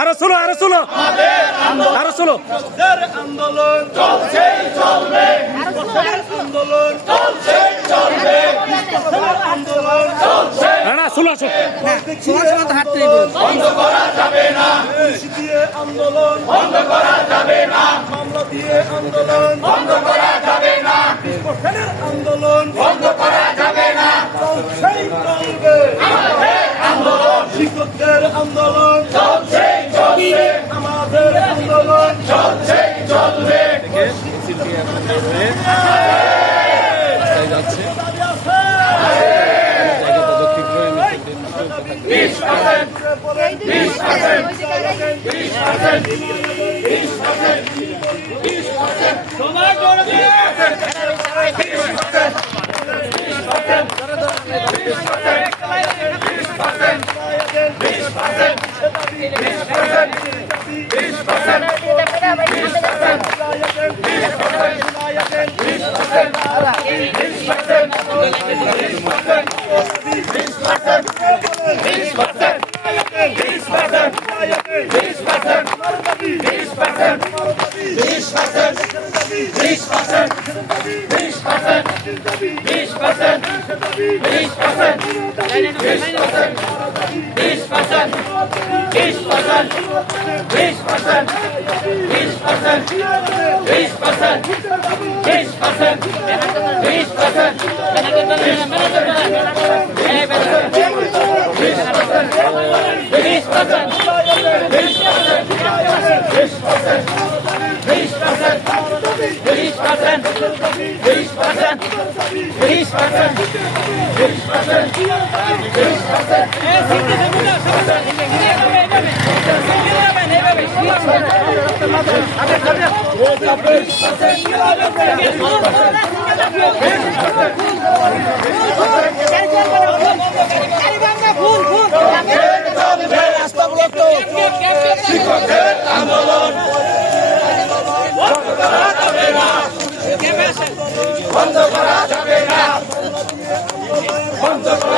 আরও চলো আরও চলো। আরও চলো। আন্দোলন চলছে চলবে আন্দোলন চলছে চলবে আন্দোলন চলছে না না, চলো আসো বন্ধ করা যাবে না। আন্দোলন বন্ধ করা যাবে না মামলা দিয়ে আন্দোলন বন্ধ আন্দোলন চলছে চলবে আমাদের আন্দোলন চলছে চলবে বিশ পার্সেন্ট বিশ পার্সেন্ট বিশ পার্সেন্ট বিশ percent. Beş basın! Beş basın! Beş basın! 20 percent, 20 percent, 20 percent, 20 percent, 20 percent, 20 percent, 20 percent, 20 percent. percent, 30 percent, 30 percent, 30 percent, 30 percent. রাস্তা ব্লক তো Panzer.